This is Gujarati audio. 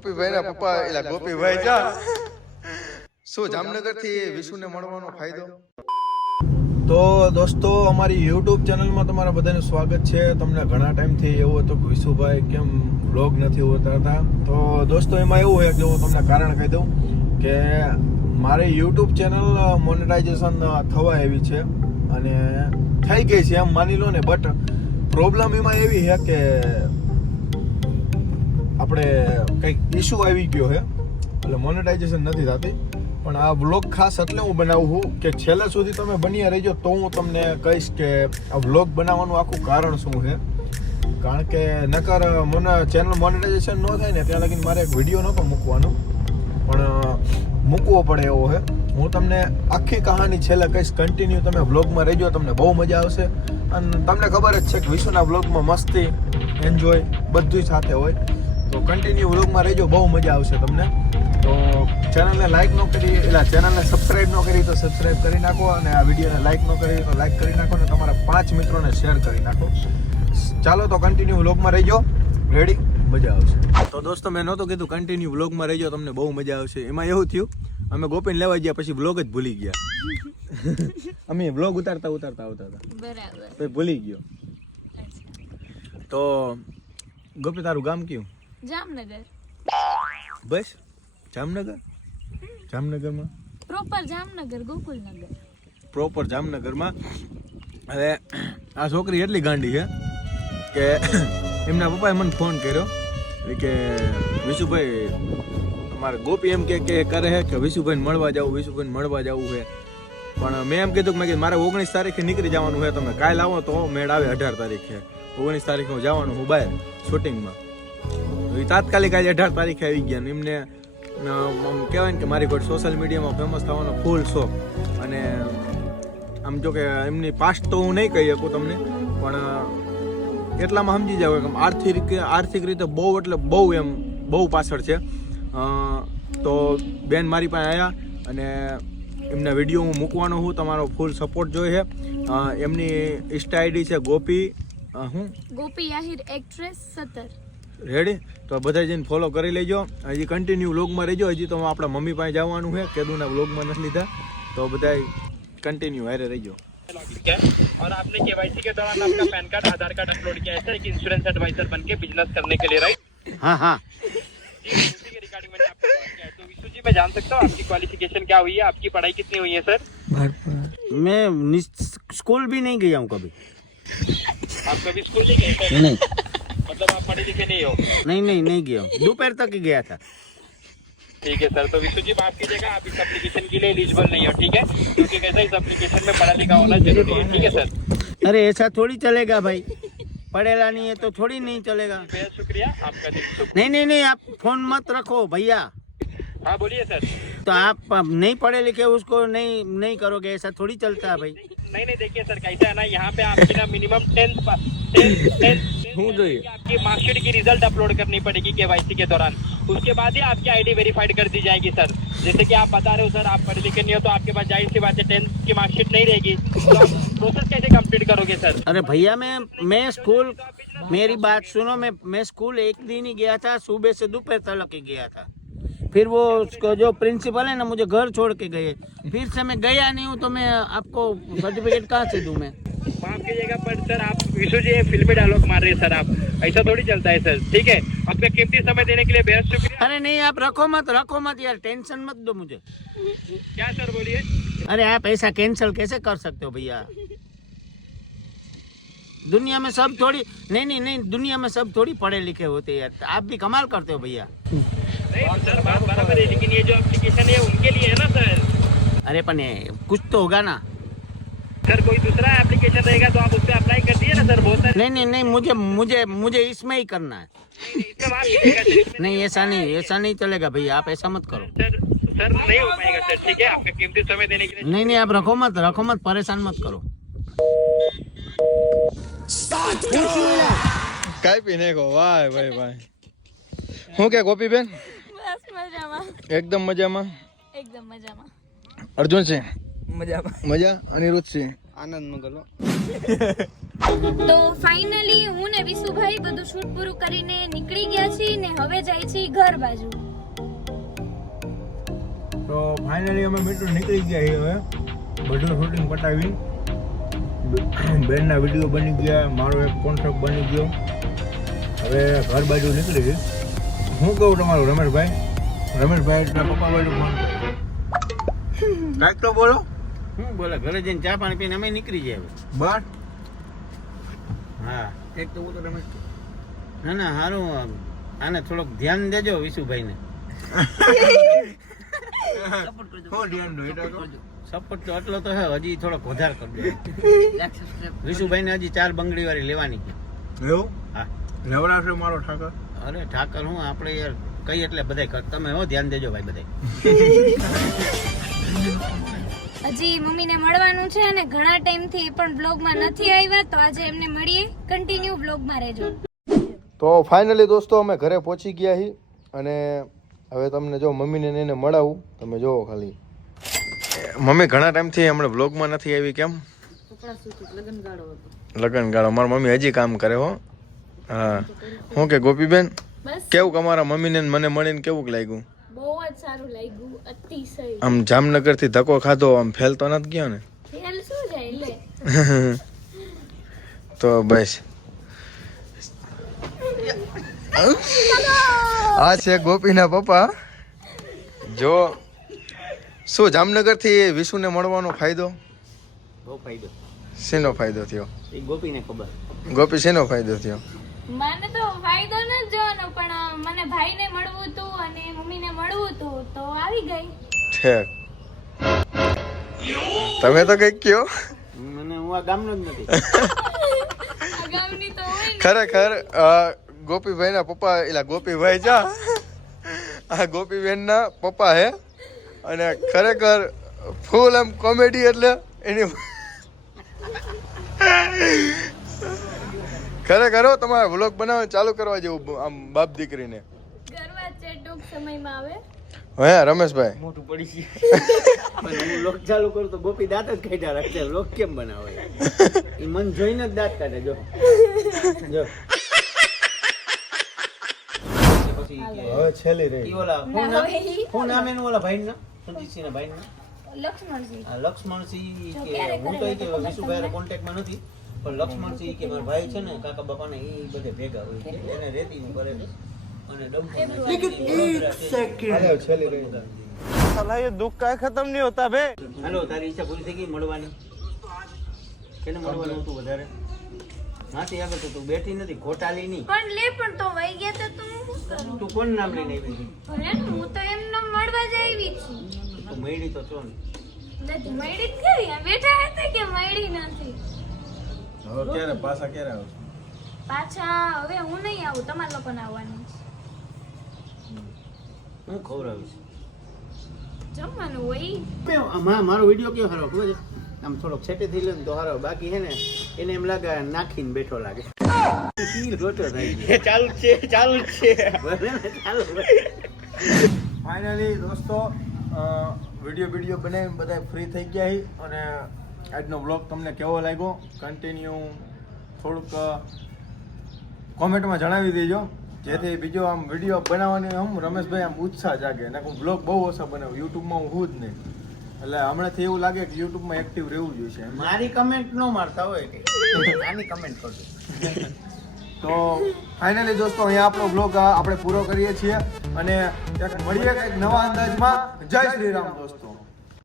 ગોપીભાઈ ના પપ્પા એલા ગોપીભાઈ જા શું જામનગરથી વિશુને મળવાનો ફાયદો? તો દોસ્તો અમારી યુટ્યુબ ચેનલમાં તમારા બધાનું સ્વાગત છે. તમને ઘણા ટાઈમથી એવું હતું કે વિશુભાઈ કેમ બ્લોગ નથી ઉતારતા? તો દોસ્તો એમાં એવું હોય કે હું તમને કારણ કહી દઉં કે મારી યુટ્યુબ ચેનલ મોનેટાઇઝેશન થવા એવી છે અને થઈ ગઈ છે એમ માની લો ને બટ પ્રોબ્લેમ એમાં એવી છે કે આપણે કંઈક ઇશ્યુ આવી ગયો છે. એટલે મોનેટાઇઝેશન નથી થતી. પણ આ વ્લોગ ખાસ એટલે હું બનાવું છું કે છેલ્લે સુધી તમે બન્યા રહેજો તો હું તમને કહીશ કે આ વ્લોગ બનાવવાનું આખું કારણ શું છે. કારણ કે નકર મને ચેનલ મોનેટાઇઝેશન ન થાય ને ત્યાં લગીને મારે એક વીડિયો નહોતો મૂકવાનો. પણ મૂકવો પડે એવો છે. હું તમને આખી કહાની છેલ્લે કહીશ કન્ટિન્યુ તમે વ્લોગમાં રહેજો, તમને બહુ મજા આવશે. અને તમને ખબર જ છે કે વિશુના વ્લોગમાં મસ્તી એન્જોય બધું સાથે હોય. તો કન્ટિન્યુ વ્લોગમાં રહેજો બહુ મજા આવશે તમને. તો ચેનલને લાઈક ન કરી એટલે ચેનલને સબસ્ક્રાઇબ ન કરી તો સબસ્ક્રાઇબ કરી નાખો અને આ વિડીયોને લાઈક ન કરી તો લાઈક કરી નાખો અને તમારા પાંચ મિત્રોને શેર કરી નાખો. ચાલો તો કન્ટિન્યુ વ્લોગમાં રહેજો. રેડી મજા આવશે. તો દોસ્તો મેં નહોતું કીધું કન્ટિન્યુ વ્લોગમાં રહેજો તમને બહુ મજા આવશે. એમાં એવું થયું અમે ગોપીને લેવા ગયા પછી વ્લોગ જ ભૂલી ગયા. અમે વ્લોગ ઉતારતા ઉતારતા આવતા હતા બરાબર ભૂલી ગયો. તો ગોપી તારું ગામ કયું? જામનગર. બસ? જામનગર? જામનગરમાં? પ્રોપર જામનગર ગોકુલનગર. પ્રોપર જામનગરમાં? હવે આ છોકરી એટલી ગાંડી છે કે એમના પપ્પાએ મને ફોન કર્યો કે વિશુભાઈ અમારે ગોપી એમ કે કે કરે છે કે વિશુભાઈને મળવા જવું વિશુભાઈને મળવા જવું છે. પણ મેં એમ કીધું કે મારે ઓગણીસ તારીખે નીકળી જવાનું છે. તમે કાલે આવો તો મેળ આવે અઢાર તારીખે. ઓગણીસ તારીખે હું જવાનું હું બહાર શૂટિંગમાં તાત્કાલિક આજે અઢાર તારીખે આવી ગયા એમને આમ કહેવાય ને કે મારી ઘોડ સોશિયલ મીડિયામાં ફેમસ થવાનો ફૂલ શોખ. અને આમ જો કે એમની પાસ્ટ તો હું નહીં કહી શકું તમને, પણ એટલામાં સમજી જાવ કે આર્થિક આર્થિક રીતે બહુ એટલે બહુ એમ, બહુ પાછળ છે. તો બેન મારી પાસે આવ્યા અને એમના વીડિયો હું મૂકવાનો હું તમારો ફૂલ સપોર્ટ જોઈએ એમની ઇન્સ્ટા આઈડી છે ગોપી હું? ગોપી આહિર એક્ટ્રેસ સત્તર. રેડી તો બધા જઈને ફોલો કરી લેજો હજી કન્ટિન્યુ વ્લોગમાં રહેજો હજી તો આપણા મમ્મી પાસે જવાનું છે કેદુના વ્લોગમાં નથી લીધા તો બધા કન્ટિન્યુ હારે રહેજો ठीक है और आपने केवाईसी के दौरान आपका PAN card Aadhaar card upload किया है सर एक इंश्योरेंस एडवाइजर बन के बिजनेस करने के लिए राइट हाँ हाँ जी उसी के रिगार्डिंग मैंने आपको कॉल किया है तो विशु जी मैं जान सकता हूँ आपकी क्वालिफिकेशन क्या हुई है आपकी पढ़ाई कितनी हुई है सर मैं निस- स्कूल भी नहीं गया हूँ कभी आप कभी स्कूल नहीं गए सर नहीं मतलब आप पढ़े लिखे नहीं हो? नहीं नहीं नहीं गया दोपहर तक ही गया था। ठीक है सर। तो विशु जी माफ़ कीजिएगा आप इस एप्लीकेशन के लिए एलिजिबल नहीं हो ठीक है? क्योंकि कैसे इस एप्लीकेशन में पढ़ा लिखा होना ज़रूरी है ठीक है सर? अरे ऐसा थोड़ी चलेगा भाई। पढ़ेला नहीं है तो थोड़ी नहीं चलेगा। बेहद शुक्रिया आपका दिन नहीं नहीं नहीं आप फ़ोन मत रखो भैया। हाँ बोलिए सर। तो आप नहीं पढ़े लिखे उसको नहीं नहीं करोगे ऐसा थोड़ी चलता है भाई। नहीं नहीं देखिए सर कैसा है ना यहाँ पे आपकी ना मिनिमम टेंथ टेंथ हूँ जो। आपकी मार्कशीट की रिज़ल्ट अपलोड करनी पड़ेगी केवाईसी के दौरान। उसके बाद ही आपकी आईडी वेरीफाइड कर दी जाएगी सर जैसे कि आप बता रहे हो सर आप पढ़े लिखे नहीं हो तो आपके पास ज़ाहिर सी बात है टेंथ की मार्कशीट नहीं रहेगी। तो प्रोसेस कैसे कंप्लीट करोगे सर अरे भैया मैं मैं स्कूल मेरी बात सुनो मैं मैं स्कूल एक दिन ही गया था सुबह से दोपहर तक ही गया था। फिर वो उसको जो प्रिंसिपल है ना मुझे घर छोड़ के गए। फिर से मैं गया नहीं हूँ तो मैं आपको सर्टिफिकेट कहाँ से दूँ मैं? माफ़ कीजिएगा पर सर आप विशु जी फिल्मी डायलॉग मार रहे हैं सर आप। ऐसा थोड़ी चलता है सर ठीक है? आपका कीमती समय देने के लिए बेहद शुक्रिया। अरे नहीं आप रखो मत रखो मत यार टेंशन मत दो मुझे। क्या सर बोलिए? अरे आप ऐसा कैंसिल कैसे कर सकते हो भैया? दुनिया में सब थोड़ी नहीं नहीं नहीं दुनिया में सब थोड़ी पढ़े लिखे होते हैं यार। आप भी कमाल करते हो भैया। नहीं सर बात बराबर है लेकिन ये जो एप्लीकेशन है उनके लिए है ना सर? अरे पने कुछ तो होगा ना। सर कोई दूसरा एप्लीकेशन रहेगा तो आप उस पर अप्लाई कर दिए ना सर बहुत सारे नहीं नहीं नहीं मुझे मुझे मुझे इसमें ही करना है इसमें माफ कीजिएगा सर इसमें नहीं ऐसा नहीं ऐसा नहीं चलेगा भैया आप ऐसा मत करो सर सर नहीं हो पाएगा सर ठीक है आपका कीमती समय देने के लिए नहीं नहीं आप रखो मत रखो मत परेशान मत करो કાપી નાખો વાહ ભાઈ ભાઈ શું કે ગોપીબેન બસ મજામાં એકદમ મજામાં એકદમ મજામાં અર્જુન છે મજામાં. મજા? અનિરુદ્ધ સિંહ આનંદ ગલો તો ફાઇનલી હું ને વિશુભાઈ બધું શૂટ પૂરું કરીને નીકળી ગયા છીએ ને હવે જાય છે ઘર બાજુ. તો ફાઇનલી અમે મિત્રો નીકળી ગયા છીએ હવે. બધું શૂટિંગ પટાવી બેનના વીડિયો બની ગયા મારો એક કોન્ટ્રાક્ટ બની ગયો. હવે ઘર બાજુ નીકળી ગઈ. હું કહું તમારું રમેશભાઈ? રમેશભાઈ પપ્પા બાજુ ફોન કાંઈક તો બોલો. હું બોલે ઘરે જઈને ચા પાણી પીને અમે નીકળી જાય. બસ હા. એક તો હું તો ના ના સારું આને થોડોક ધ્યાન દેજો વિશુભાઈને. હું ધ્યાન દો એટલે તો? સપોર્ટ તો એટલો તો હે હજી થોડોક વધારે કરજો વિશુભાઈને હજી ચાર બંગડી વાળી લેવાની. છે એવું? હા. લેવડાવશે મારો ઠાકર? અરે ઠાકર હું આપણે યાર કઈ એટલે બધાય કર. તમે હો ધ્યાન દેજો ભાઈ બધાય. હજી મમ્મીને મળવાનું છે અને ઘણા ટાઈમથી એ પણ બ્લોગમાં નથી આવ્યા તો આજે એમને મળીએ. કન્ટિન્યુ બ્લોગમાં રહેજો. તો ફાઇનલી દોસ્તો અમે ઘરે પહોંચી ગયા છીએ અને હવે તમને જો મમ્મીને એને મળાવું તમે જોવો ખાલી. મમ્મી ઘણા ટાઈમથી હમણાં બ્લોગમાં નથી આવી કેમ? લગન ગાળો મારા મમ્મી હજી કામ કરે હો. હા. હું કે ગોપીબેન કેવું અમારા મમ્મીને ને મને મળીને કેવું લાગ્યું? જ સારું લાગ્યું અતિશય. આમ જામનગરથી ધક્કો ખાધો આમ ફેલ તો નથી ગયો ને? ફેલ શું જાય લે? તો બસ. આ છે ગોપીના પપ્પા. જો શું જામનગરથી વિશુને મળવાનો ફાયદો? બહુ ફાયદો. શેનો ફાયદો થયો? ગોપીને ખબર. ગોપી શેનો ફાયદો થયો? મને તો ફાયદો ન જ જોવાનો પણ મને ભાઈને મળવું હતું અને મમ્મીને મળવું હતું તો આવી ગઈ. છે. તમે તો કઈ કયો મને હું આ ગામનો જ નથી. ગામની તો હોય ખરેખર ગોપીભાઈ ગોપીભાઈના પપ્પા એલા ગોપીભાઈ જા. આ ગોપીબેનના પપ્પા હે. અને ખરેખર ફૂલ એમ કોમેડી એટલે એની ખરેખર હો, તમારે વ્લોગ બનાવવાનું ચાલુ કરવા જેવું આમ બાપ દીકરીને. ગરવા છે ટૂંક સમયમાં આવે. હે રમેશભાઈ. મોટું પડી છે. હું લોક ચાલુ કરું તો ગોપી દાંત જ કાઢ્યા રાખશે. લોક કેમ બનાવે? એ મન જોઈને જ દાંત કાઢે. જો. જો. પછી હવે છેલ્લી રહી. ઈ ઓલા ના, શું નામ એનું ઓલા ભાઈ ના સંજીતસિંહ ના ભાઈ લક્ષ્મણજી ના લક્ષ્મણસિંહ કે હું તો વિશુભાઈ કોન્ટેક્ટમાં નથી. પણ લક્ષ્મણસિંહ કે મારા ભાઈ છે ને કાકા બાપાને એ બધે ભેગા હોય છે. એને રેતી નું કરે છે. અને ખતમ હાલે, હોતા રહી હેલો તારી ઈચ્છા પૂરી થઈ ગઈ મળવાની? કેને મળવાનું હતું વધારે? નાથી આગળ તો તું બેઠી નથી ઘોટાલી નહીં. પણ લે પણ તો વહી ગયા તો તું શું તું કોણ નામ લઈને આવી હતી? ભલે ને, હું તો એમને મળવા જ આવી છું. તું મળી તો છો ને. નથી મળી જ ગઈ? બેઠા હતા કે મળી નથી? હવે ક્યારે? પાછા ક્યારે આવશો? પાછા હવે હું નહીં આવું તમારા લોકોને આવવાનું હું ખવડાવીશ જમવાનું હોય. મારો વીડિયો કેવો સારો ખબર છે? આમ થોડોક સેટે થઈ લે તો હારો. બાકી હે ને એને એમ લાગે નાખીને બેઠો લાગે. ચાલુ છે ચાલુ છે. ચાલુ ફાઇનલી દોસ્તો વીડિયો વીડિયો બનાવીને બધા ફ્રી થઈ ગયા અને આજનો બ્લોગ તમને કેવો લાગ્યો? કન્ટિન્યુ થોડુંક કોમેન્ટમાં જણાવી દેજો. જેથી બીજો આમ વીડિયો બનાવવાની આમ રમેશભાઈ આમ ઉત્સાહ જાગે. અને હું બ્લોગ બહુ ઓછા બનાવું યુટ્યુબમાં હું હું જ નહીં. એટલે હમણાંથી એવું લાગે કે યુટ્યુબમાં એક્ટિવ રહેવું જોઈએ મારી કમેન્ટ ન મારતા હોય આની કમેન્ટ કરજો. તો ફાઇનલી દોસ્તો અહીંયા આપણો બ્લોગ આપણે પૂરો કરીએ છીએ. અને મળીએ કંઈક નવા અંદાજમાં. જય શ્રી રામ દોસ્તો.